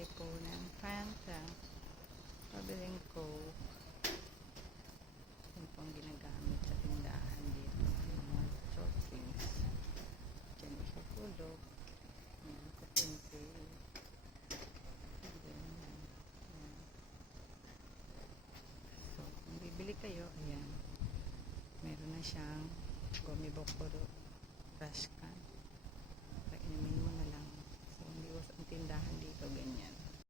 bumili po ng Fanta. Pabiling Coke. Yan po ang ginagamit sa tindahan dito. Yung mga soft drinks. Diyan sa tulog. Yan, kukunti. So, kung bibili kayo, ayan. Meron na siyang gumibokuro trash can.